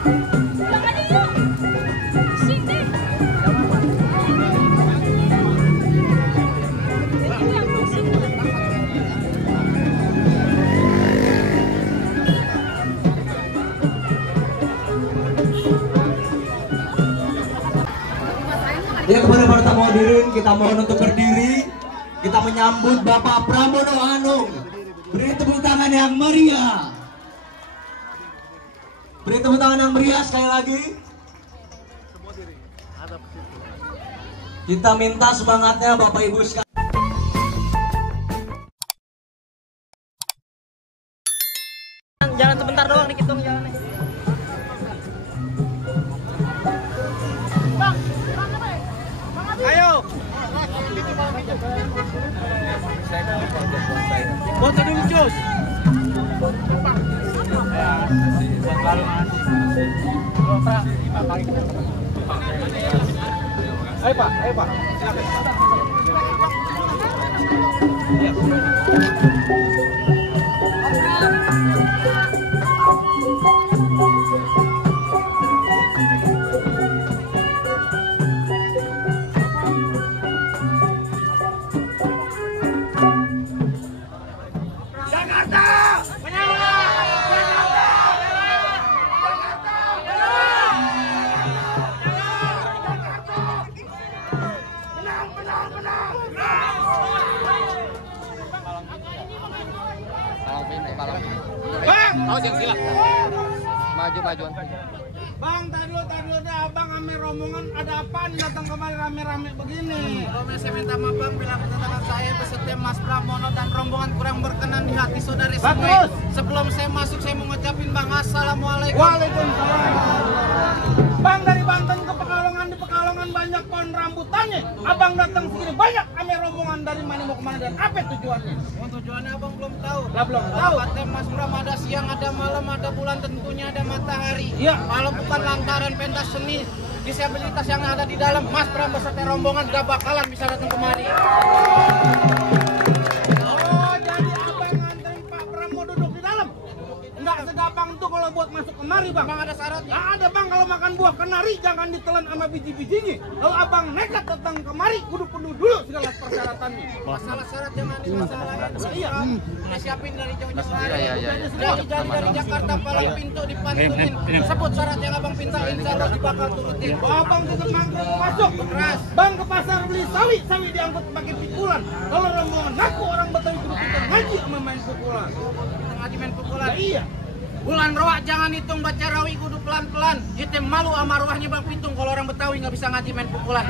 Ya, kepada para tamu hadirin, kita mohon untuk berdiri. Kita menyambut Bapak Pramono Anung. Beri tepuk tangan yang meriah. Beri tepuk tangan yang meriah sekali lagi. Kita minta semangatnya Bapak Ibu sekalian. Jalan sebentar doang, dihitung jalannya. Ayo. Foto dulu, Cus. Ayo Pak, silakan. Bang, maju. Bang, tadi dulu abang ame rombongan ada apaan datang kemari rame-rame begini? Kalau saya minta maaf bang, bila kedatangan saya beserta Mas Pramono dan rombongan kurang berkenan di hati saudara semua. Sebelum saya masuk, saya mengucapin bang, assalamualaikum. Waalaikumsalam. Bang, dari Banten ke Pekalongan, di Pekalongan banyak pohon rambutannya. Abang datang sini banyak ame rombongan dari mana mau kemana dan apa tujuannya? Oh, tujuannya abang belum tahu. Lah belum tahu. Kata Mas Pram ada siang, ada malam, ada bulan, tentunya ada matahari. Iya. Kalau bukan lantaran pentas seni disabilitas yang ada di dalam, Mas Pram beserta rombongan gak bakalan bisa datang kemari. Oh, jadi abang nganterin Pak Pram mau duduk di dalam? Enggak segampang tuh kalau buat masuk kemari bang. Bang ada syaratnya. Nah, ada bang, kalau makan buah kenari jangan ditelan sama biji-bijinya. Kalau abang nekat datang kemari, kudu penuh dulu segala persyaratannya. Masalah syarat jangan dimasalahin. Iya. Udah siapin dari jauh-jauh hari. Iya. Dari Jakarta palang pintu dipantunin. Sebut syarat yang abang pinta, insya Allah bakal turutin. Abang tetap masuk keras. Bang ke pasar beli sawi diangkut pakai pikulan. Kalau rombongan ngaku orang Betawi kudu kita ngaji sama main pukulan. Kita ngaji main pukulan. Nah, iya. Bulan roa jangan hitung baca rawi kudu pelan-pelan. Kita malu sama ruahnya bang pitung kalau orang Betawi nggak bisa ngaji main pukulan.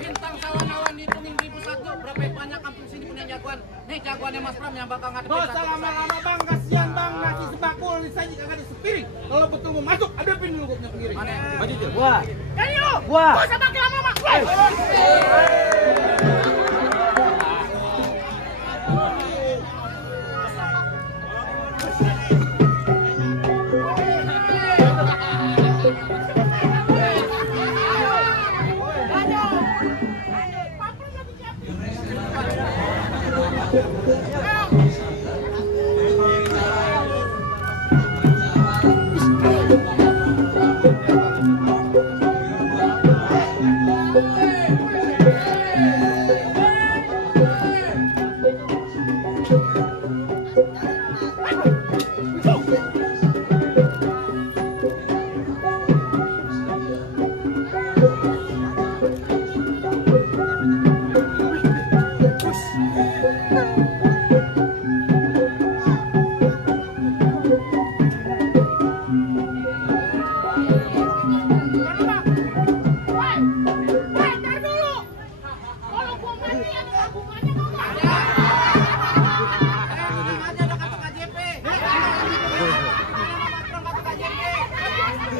Bintang sawan-awan dihitungin 1001. Berapa banyak kampung sini punya jagoan. Nih jagoannya Mas Pram yang bakal ngadepin. Gak usah lama-lama bang, kasihan bang, nasi sebakul disaji kagak ada sepiring. Kalau betul mau masuk, adepin dulu gua punya piring. Mana? Maju Jil. Gua. Jadi lu. Gua. Gak usah pakai lama-lama.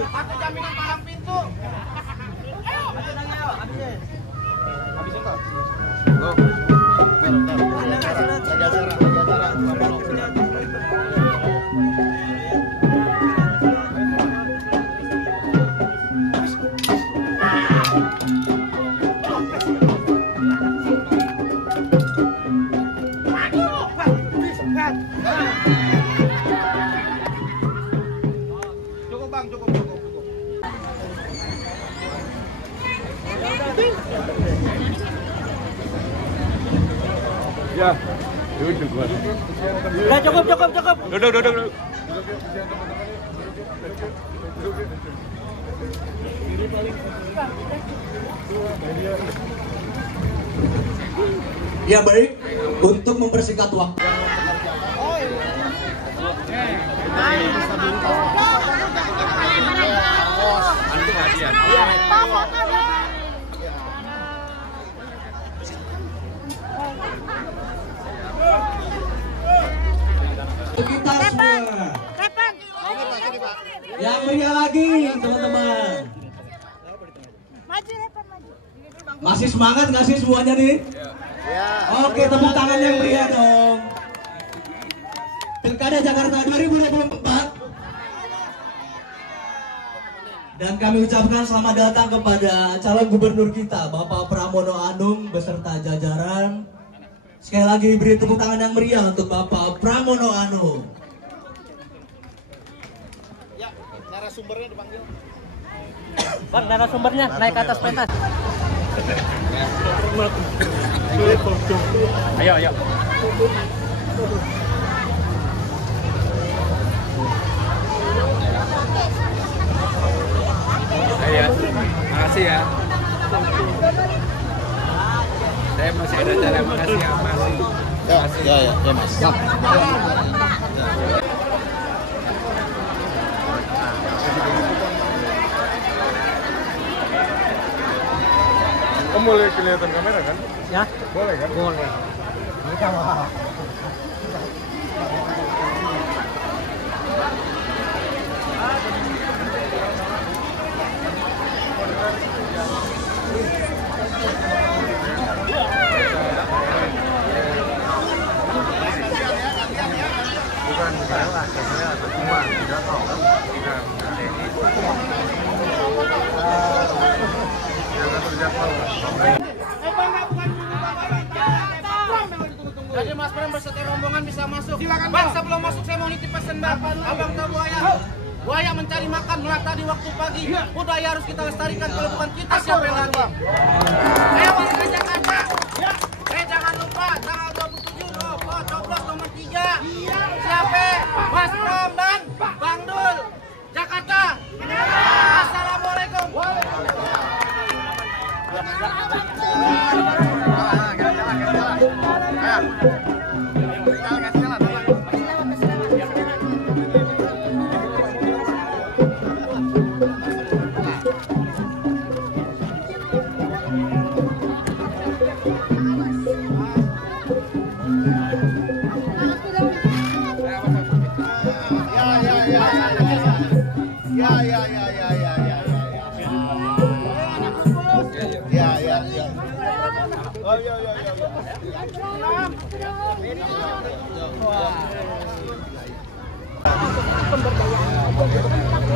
Kartu jaminan palang pintu. Ayo. Habisin kok. Udah cukup. Duduk. Ya baik, untuk mempersingkat waktu. Kita semua yang meriah lagi teman-teman. Masih semangat nggak sih semuanya nih? Oke, tepuk tangan yang meriah dong. Pilkada Jakarta 2024. Dan kami ucapkan selamat datang kepada calon gubernur kita, Bapak Pramono Anung beserta jajaran. Sekali lagi beri tepuk tangan yang meriah untuk Bapak Pramono Anung. Ya, narasumbernya dipanggil. Bang, narasumbernya naik ke atas pentas. Ayo. Ya, makasih ya. Saya masih ada cara, makasih ya, Mas. Ya, Mas. Kamu boleh kelihatan kamera kan? Ya? Boleh kan? Boleh. Bukan salah, sebenarnya cuma tidak tahu kan? Jangan terjatuh. Jadi Mas Pram beserta rombongan bisa masuk. Silakan Bang, sebelum masuk saya mau nitip pesan Bang. Abang tahu buaya mencari makan melata di waktu pagi. Budaya harus kita lestarikan, kalau bukan kita siapa yang lagi? Ayo Mas ke Jakarta. Jangan lupa tanggal 27 coblos nomor 3. Siapa? Mas Pram dan Bang Dul. Jakarta. Assalamualaikum.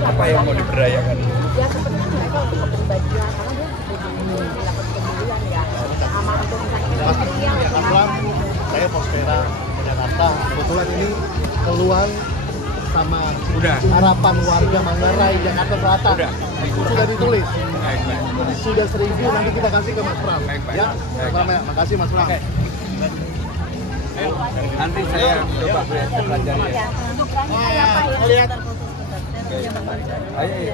Apa yang mau diberdayakan? Ya seperti mereka untuk kepribadian karena dia dilakukan pembelian ya sama untuk misalnya saya Pospera ke Jakarta. Kebetulan ini keluar sama harapan warga Manggarai Jakarta Selatan. Sudah ditulis. Sudah 1000 nanti kita kasih ke Mas Pram. Ya, makasih Mas Pram. Nanti saya coba pelajari. lihat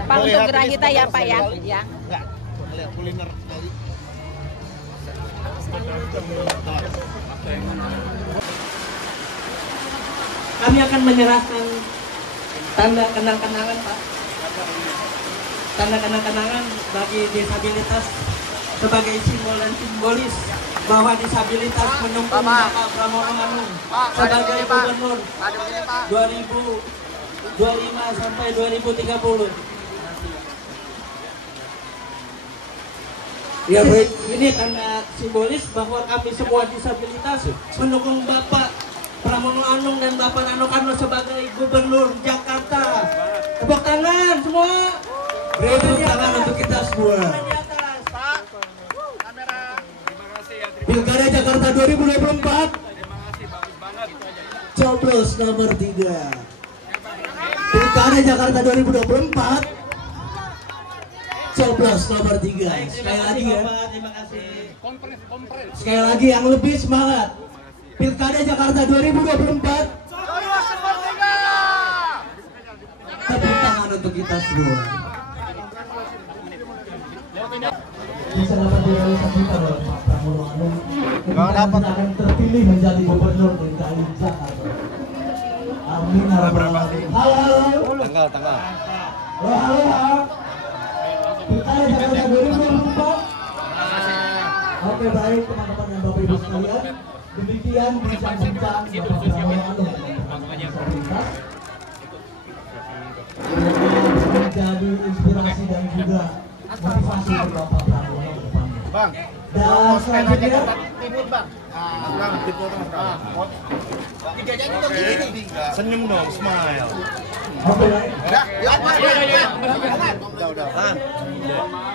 Pak untuk gerah kita ya Pak ya. Ya. Enggak, lihat kuliner tadi. Kami akan menyerahkan tanda kenang-kenangan Pak. Tanda kenang-kenangan bagi disabilitas sebagai simbol dan simbolis bahwa disabilitas mendukung Bapak Pramono Anung sebagai gubernur 2025 sampai 2030. Ya baik, ini tanda simbolis bahwa kami semua disabilitas mendukung Bapak Pramono Anung dan Bapak Nano Karno sebagai gubernur Jakarta. Tepuk tangan semua. Beri tepuk tangan untuk kita semua. Pilkada Jakarta 2024. Coblos nomor 3. Pilkada Jakarta 2024. Coblos nomor 3. Sekali lagi ya. Terima kasih. Sekali lagi yang lebih semangat. Pilkada Jakarta 2024. Tepuk tangan untuk kita semua. Bisa dapat direalisasikan oleh Pak Pramono Anung ketika akan terpilih menjadi gubernur DKI Jakarta. Amin ya rabbal alamin. Halo. Tanggal. Halo. Pilkada Jakarta 2024. Oke, baik teman-teman dan Bapak Ibu sekalian, demikian bincang-bincang Bapak Pramono Anung menjadi inspirasi dan juga motivasi untuk Bapak Pramono ke depannya. Bang, Dan selanjutnya senyum dong, smile. oke, baik.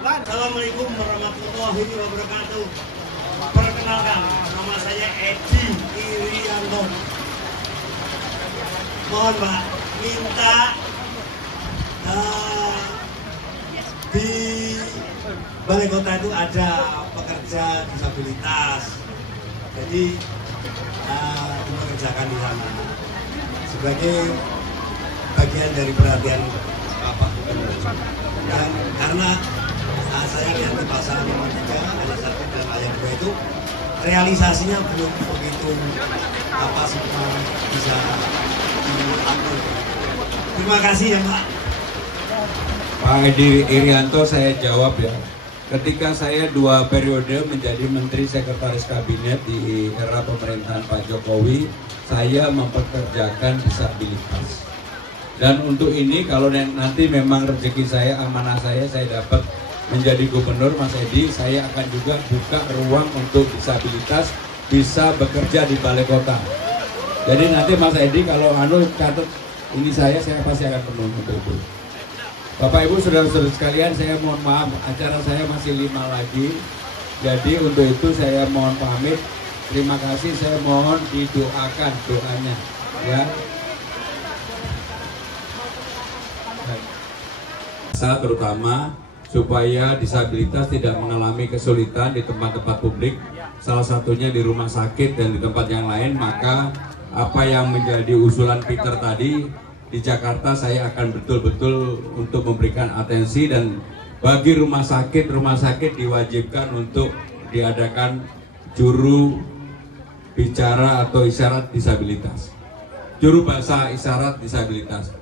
Assalamualaikum warahmatullahi wabarakatuh. Perkenalkan, nama saya Edi Irianto. Mohon Pak, minta di Balai Kota itu ada pekerja disabilitas. Jadi dipekerjakan di sana sebagai bagian dari perhatian Bapak Gubernur. Dan karena saya lihat di pasal 53 ayat 1 dan ayat 2 itu realisasinya belum begitu semua bisa diatur. Terima kasih ya Pak. Pak Edi Irianto, saya jawab ya. Ketika saya 2 periode menjadi Menteri Sekretaris Kabinet di era pemerintahan Pak Jokowi, saya mempekerjakan disabilitas. Dan untuk ini kalau nanti memang rezeki saya, amanah saya dapat menjadi gubernur, Mas Edi, saya akan juga buka ruang untuk disabilitas bisa bekerja di Balai Kota. Jadi nanti Mas Edi kalau catat ini saya pasti akan penuh untuk itu. Bapak Ibu saudara-saudara sekalian, saya mohon maaf, acara saya masih 5 lagi. Jadi untuk itu saya mohon pamit. Terima kasih, saya mohon didoakan doanya ya. Terutama supaya disabilitas tidak mengalami kesulitan di tempat-tempat publik, salah satunya di rumah sakit dan di tempat yang lain. Maka apa yang menjadi usulan Peter tadi, di Jakarta saya akan betul-betul untuk memberikan atensi, dan bagi rumah sakit diwajibkan untuk diadakan juru bicara atau isyarat disabilitas, juru bahasa isyarat disabilitas.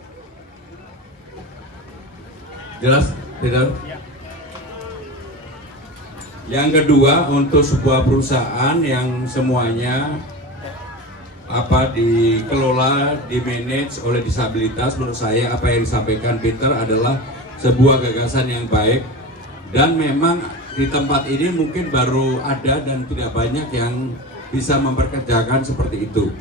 Jelas tidak? Yang kedua, untuk sebuah perusahaan yang semuanya dikelola, dimanage oleh disabilitas, menurut saya apa yang disampaikan Peter adalah sebuah gagasan yang baik. Dan memang di tempat ini mungkin baru ada dan tidak banyak yang bisa memperkerjakan seperti itu.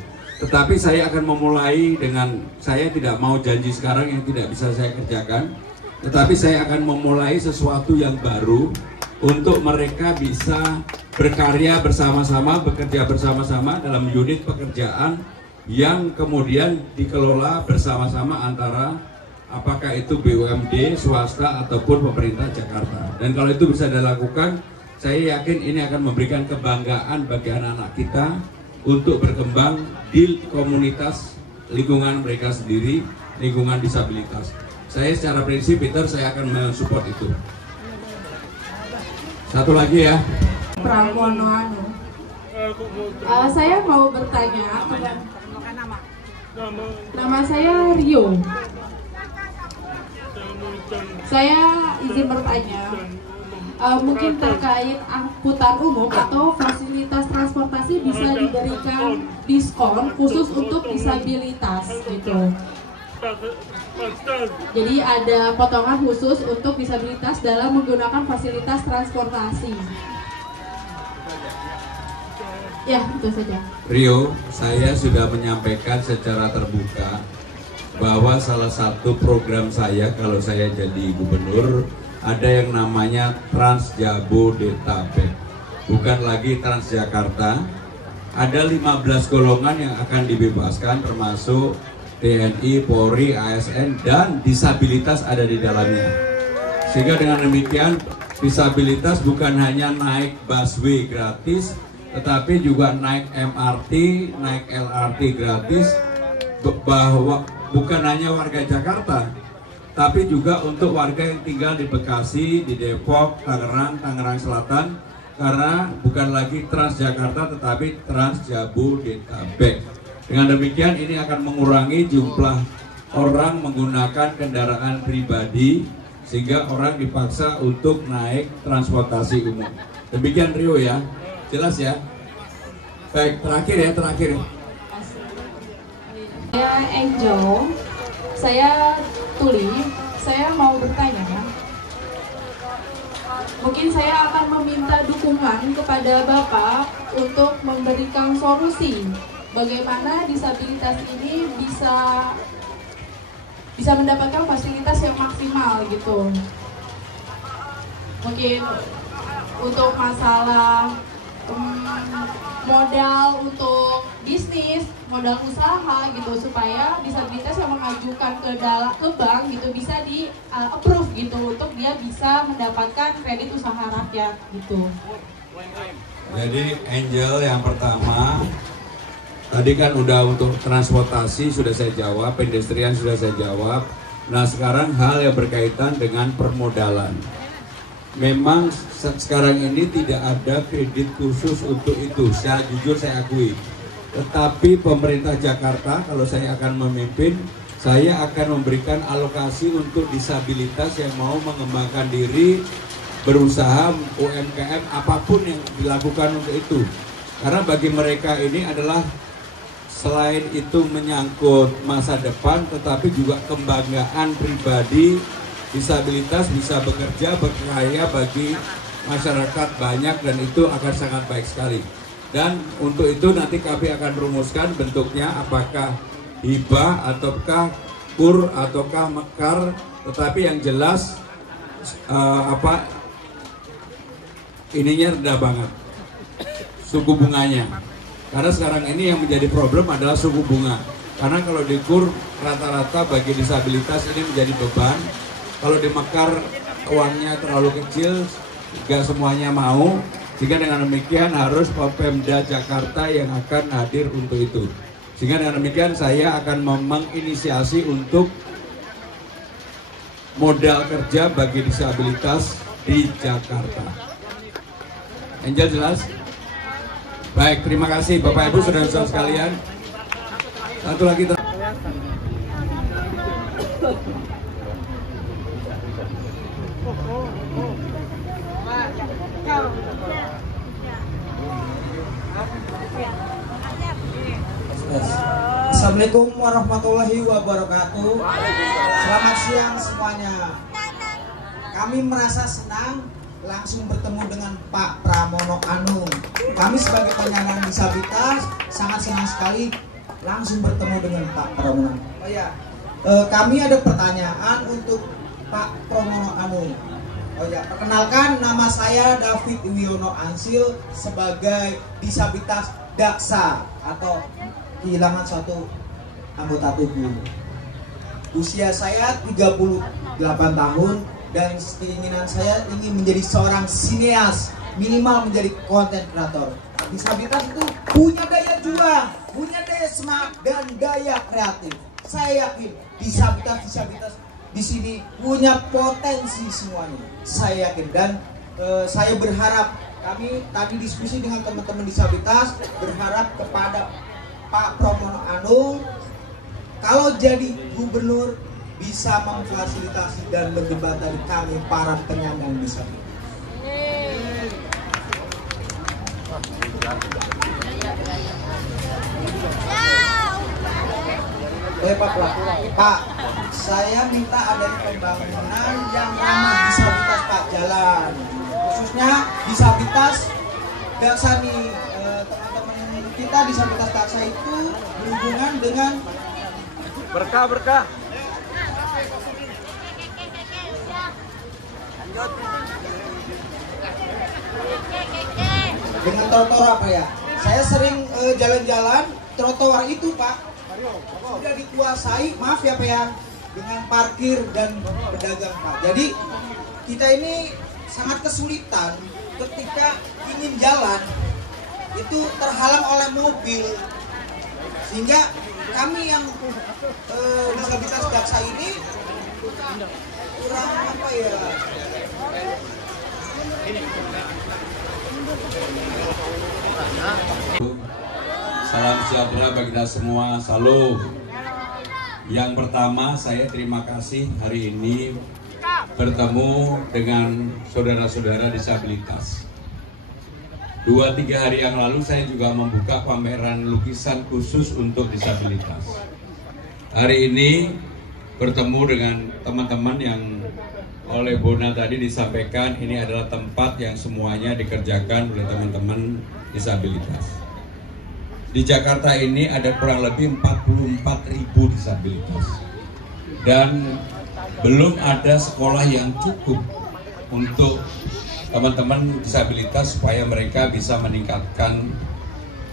Tetapi saya akan memulai dengan, saya tidak mau janji sekarang yang tidak bisa saya kerjakan, tetapi saya akan memulai sesuatu yang baru untuk mereka bisa berkarya bersama-sama, bekerja bersama-sama dalam unit pekerjaan yang kemudian dikelola bersama-sama antara apakah itu BUMD, swasta ataupun pemerintah Jakarta. Dan kalau itu bisa dilakukan, saya yakin ini akan memberikan kebanggaan bagi anak-anak kita untuk berkembang di komunitas lingkungan mereka sendiri, lingkungan disabilitas. Saya secara prinsip, Peter, saya akan mensupport itu. Satu lagi ya. Pramono Anung. Saya mau bertanya, nama saya Rio. Saya izin bertanya, mungkin terkait angkutan umum atau fasilitas transportasi bisa diberikan diskon khusus untuk disabilitas gitu. Jadi ada potongan khusus untuk disabilitas dalam menggunakan fasilitas transportasi. Ya, itu saja. Rio, saya sudah menyampaikan secara terbuka bahwa salah satu program saya kalau saya jadi gubernur ada yang namanya Transjabodetabek, bukan lagi Transjakarta. Ada 15 golongan yang akan dibebaskan, termasuk TNI, Polri, ASN, dan disabilitas ada di dalamnya. Sehingga dengan demikian disabilitas bukan hanya naik busway gratis, tetapi juga naik MRT, naik LRT gratis, bahwa bukan hanya warga Jakarta, tapi juga untuk warga yang tinggal di Bekasi, di Depok, Tangerang Selatan, karena bukan lagi Transjakarta tetapi Trans Jabodetabek. Dengan demikian ini akan mengurangi jumlah orang menggunakan kendaraan pribadi sehingga orang dipaksa untuk naik transportasi umum. Demikian Rio ya. Jelas ya? Baik, terakhir. Saya Angel, saya Tuli, saya mau bertanya. Mungkin saya akan meminta dukungan kepada Bapak untuk memberikan solusi bagaimana disabilitas ini bisa mendapatkan fasilitas yang maksimal gitu. Mungkin untuk masalah modal untuk bisnis, modal usaha gitu, supaya disabilitas yang mengajukan ke bank gitu bisa di approve gitu untuk dia bisa mendapatkan kredit usaha rakyat gitu. Jadi Angel yang pertama tadi kan udah untuk transportasi sudah saya jawab, pedestrian sudah saya jawab. Nah sekarang hal yang berkaitan dengan permodalan. Memang sekarang ini tidak ada kredit khusus untuk itu, secara jujur saya akui. Tetapi pemerintah Jakarta, kalau saya akan memimpin, saya akan memberikan alokasi untuk disabilitas yang mau mengembangkan diri, berusaha UMKM, apapun yang dilakukan untuk itu. Karena bagi mereka ini adalah selain itu menyangkut masa depan, tetapi juga kebanggaan pribadi. Disabilitas bisa bekerja, berkarya bagi masyarakat banyak, dan itu akan sangat baik sekali. Dan untuk itu nanti kami akan rumuskan bentuknya, apakah hibah ataukah kur ataukah mekar, tetapi yang jelas ininya rendah banget suku bunganya. Karena sekarang ini yang menjadi problem adalah suku bunga. Karena kalau di kur rata-rata bagi disabilitas ini menjadi beban. Kalau di mekar uangnya terlalu kecil, nggak semuanya mau. Sehingga dengan demikian harus Pemda Jakarta yang akan hadir untuk itu. Sehingga dengan demikian saya akan menginisiasi untuk modal kerja bagi disabilitas di Jakarta. Angel jelas? Baik, terima kasih Bapak Ibu saudara-saudara sekalian. Satu lagi. Assalamualaikum warahmatullahi wabarakatuh. Selamat siang semuanya. Kami merasa senang langsung bertemu dengan Pak Pramono Anung. Kami sebagai penyandang disabilitas sangat senang sekali langsung bertemu dengan Pak Pramono. Oh ya, kami ada pertanyaan untuk Pak Pramono Anung. Oh ya, perkenalkan nama saya David Wiono Ansil sebagai disabilitas daksa atau kehilangan suatu anggota tubuh. Usia saya 38 tahun dan keinginan saya ingin menjadi seorang sineas, minimal menjadi content creator. Disabilitas itu punya daya juang, punya daya semangat dan daya kreatif. Saya yakin disabilitas di sini punya potensi semuanya. Saya yakin dan saya berharap, kami tadi diskusi dengan teman-teman disabilitas, berharap kepada Pak Pramono Anung kalau jadi gubernur bisa memfasilitasi dan menjembatani kami para penyandang disabilitas. Pak, saya minta ada pembangunan yang ramah disabilitas Pak, jalan khususnya disabilitas daksa nih, teman-teman kita disabilitas daksa itu berhubungan dengan berkah. dengan trotoar apa ya? Saya sering jalan-jalan trotoar itu Pak sudah dikuasai, maaf ya Pak ya, dengan parkir dan pedagang Pak. Jadi kita ini sangat kesulitan ketika ingin jalan itu terhalang oleh mobil, sehingga kami yang disabilitas daksa ini kurang apa ya, salam sejahtera bagi kita semua. Salam. Yang pertama, saya terima kasih hari ini bertemu dengan saudara-saudara disabilitas. 2-3 hari yang lalu saya juga membuka pameran lukisan khusus untuk disabilitas. Hari ini bertemu dengan teman-teman yang oleh Bona tadi disampaikan ini adalah tempat yang semuanya dikerjakan oleh teman-teman disabilitas. Di Jakarta ini ada kurang lebih 44.000 disabilitas dan belum ada sekolah yang cukup untuk teman-teman disabilitas supaya mereka bisa meningkatkan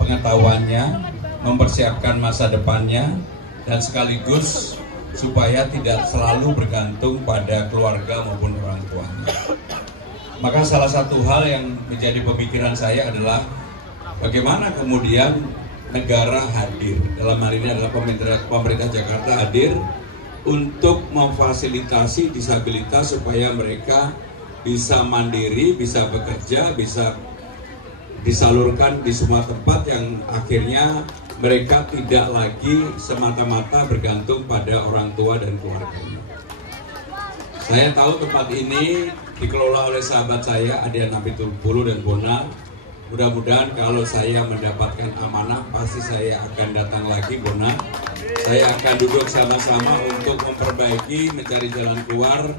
pengetahuannya, mempersiapkan masa depannya, dan sekaligus supaya tidak selalu bergantung pada keluarga maupun orang tuanya. Maka salah satu hal yang menjadi pemikiran saya adalah bagaimana kemudian negara hadir, dalam hal ini adalah pemerintah Jakarta hadir untuk memfasilitasi disabilitas supaya mereka bisa mandiri, bisa bekerja, bisa disalurkan di semua tempat yang akhirnya mereka tidak lagi semata-mata bergantung pada orang tua dan keluarganya. Saya tahu tempat ini dikelola oleh sahabat saya, Adian Napitul Pulu dan Bona. Mudah-mudahan kalau saya mendapatkan amanah, pasti saya akan datang lagi, Bona. Saya akan duduk sama-sama untuk memperbaiki, mencari jalan keluar,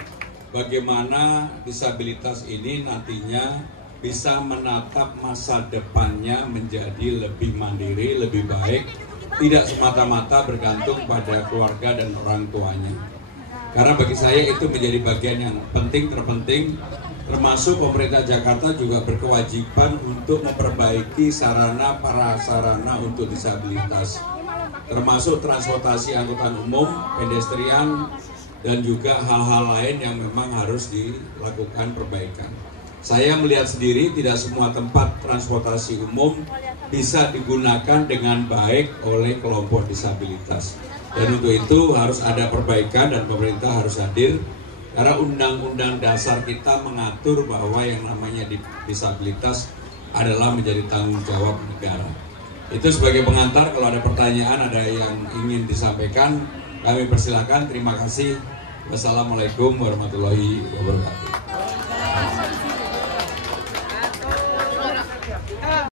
bagaimana disabilitas ini nantinya bisa menatap masa depannya menjadi lebih mandiri, lebih baik, tidak semata-mata bergantung pada keluarga dan orang tuanya. Karena bagi saya itu menjadi bagian yang penting, terpenting, termasuk pemerintah Jakarta juga berkewajiban untuk memperbaiki sarana prasarana untuk disabilitas, termasuk transportasi angkutan umum, pedestrian, dan juga hal-hal lain yang memang harus dilakukan perbaikan. Saya melihat sendiri tidak semua tempat transportasi umum bisa digunakan dengan baik oleh kelompok disabilitas. Dan untuk itu harus ada perbaikan dan pemerintah harus hadir. Karena undang-undang dasar kita mengatur bahwa yang namanya disabilitas adalah menjadi tanggung jawab negara. Itu sebagai pengantar, kalau ada pertanyaan, ada yang ingin disampaikan, kami persilakan. Terima kasih. Wassalamualaikum warahmatullahi wabarakatuh.